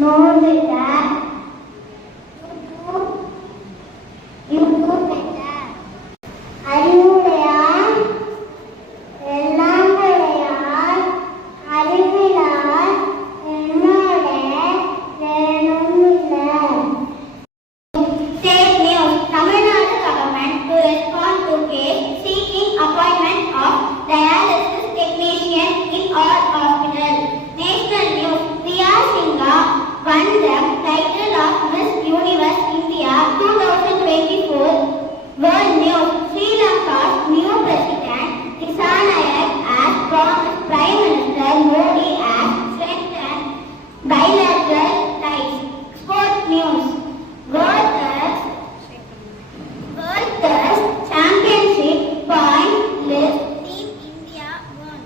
நோண்டுக அறிவுடையார் எல்லாம் உடையார் அறிவிலார் என்னோட வேணும் இல்லை. State news. Tamil Nadu government to respond to case seeking appointment of dialysis technician in all hospitals. National news. Priya Singha won the title of Miss Universe India 2024. World news. Sri Lanka's new president Tisanayak has promised Prime Minister Modi has strengthened bilateral ties. Sport news. World Test Championship point list. Team India won.